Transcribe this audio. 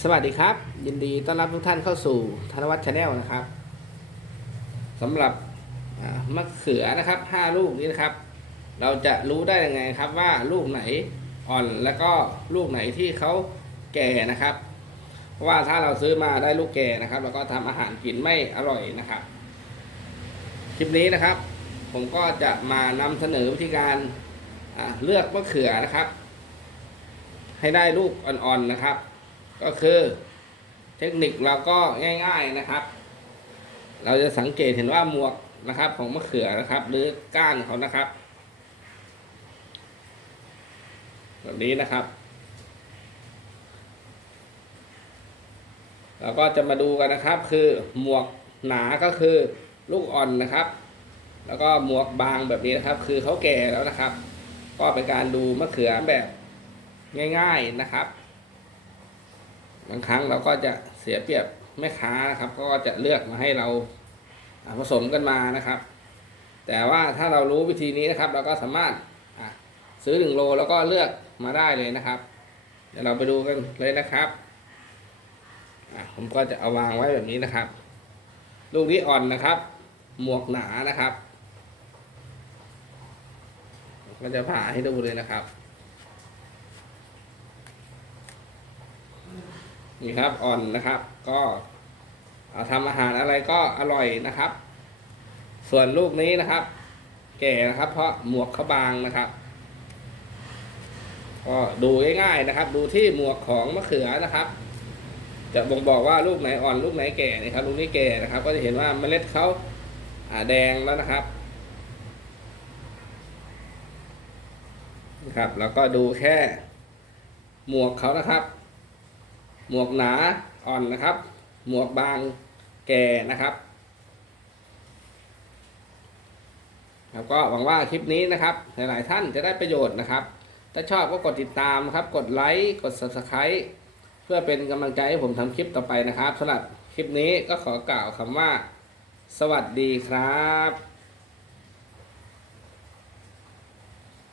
สวัสดีครับ ยินดีต้อนรับทุกท่านเข้าสู่ธนวัฒน์ชาแนลนะครับสำหรับมะเขือนะครับห้าลูกนี้นะครับ เราจะรู้ได้ยังไงครับว่าลูกไหนอ่อนแล้วก็ลูกไหนที่เขาแก่นะครับเพราะว่าถ้าเราซื้อมาได้ลูกแก่นะครับเราก็ทำอาหารกินไม่อร่อยนะครับ คลิปนี้นะครับ ผมก็จะมานำเสนอวิธีการเลือกมะเขือนะครับ ให้ได้ลูกอ่อนๆนะครับ ก็คือเทคนิคเราก็ง่าย ๆนะครับ เราจะสังเกตเห็นว่าหมวกนะครับ ของมะเขือนะครับ หรือก้านเขานะครับ แบบนี้นะครับเราก็จะมาดูกันนะครับ คือหมวกหนาก็คือลูกอ่อนนะครับ แล้วก็หมวกบางแบบนี้นะครับ คือเขาแก่แล้วนะครับ ก็เป็นการดูมะเขือแบบง่าย ๆนะครับ บางครั้งเราก็จะเสียเปรียบแม่ค้านะครับ ก็จะเลือกมาให้เราผสมกันมานะครับ แต่ว่าถ้าเรารู้วิธีนี้นะครับ เราก็สามารถซื้อหนึ่งโลแล้วก็เลือกมาได้เลยนะครับ เดี๋ยวเราไปดูกันเลยนะครับผมก็จะเอาวางไว้แบบนี้นะครับ ลูกนี้อ่อนนะครับ หมวกหนานะครับ ก็จะผ่าให้ดูเลยนะครับ นี่ครับอ่อนนะครับ ก็เอาทำอาหารอะไรก็อร่อยนะครับ ส่วนลูกนี้นะครับ แก่นะครับ เพราะหมวกเขาบางนะครับ ก็ดูง่ายๆนะครับ ดูที่หมวกของมะเขือนะครับ จะบ่งบอกว่าลูกไหนอ่อนลูกไหนแก่นะครับลูกนี้แก่นะครับ ก็จะเห็นว่าเมล็ดเขาแดงแล้วนะครับนะครับ แล้วก็ดูแค่หมวกเขานะครับ หมวกหนาอ่อนนะครับ หมวกบางแก่นะครับครับก็หวังว่าคลิปนี้นะครับ หลายๆท่านจะได้ประโยชน์นะครับ ถ้าชอบก็กดติดตามครับ กดไลค์กด subscribe เพื่อเป็นกำลังใจให้ผมทำคลิปต่อไปนะครับสำหรับคลิปนี้ก็ขอกล่าวคำว่า สวัสดีครับ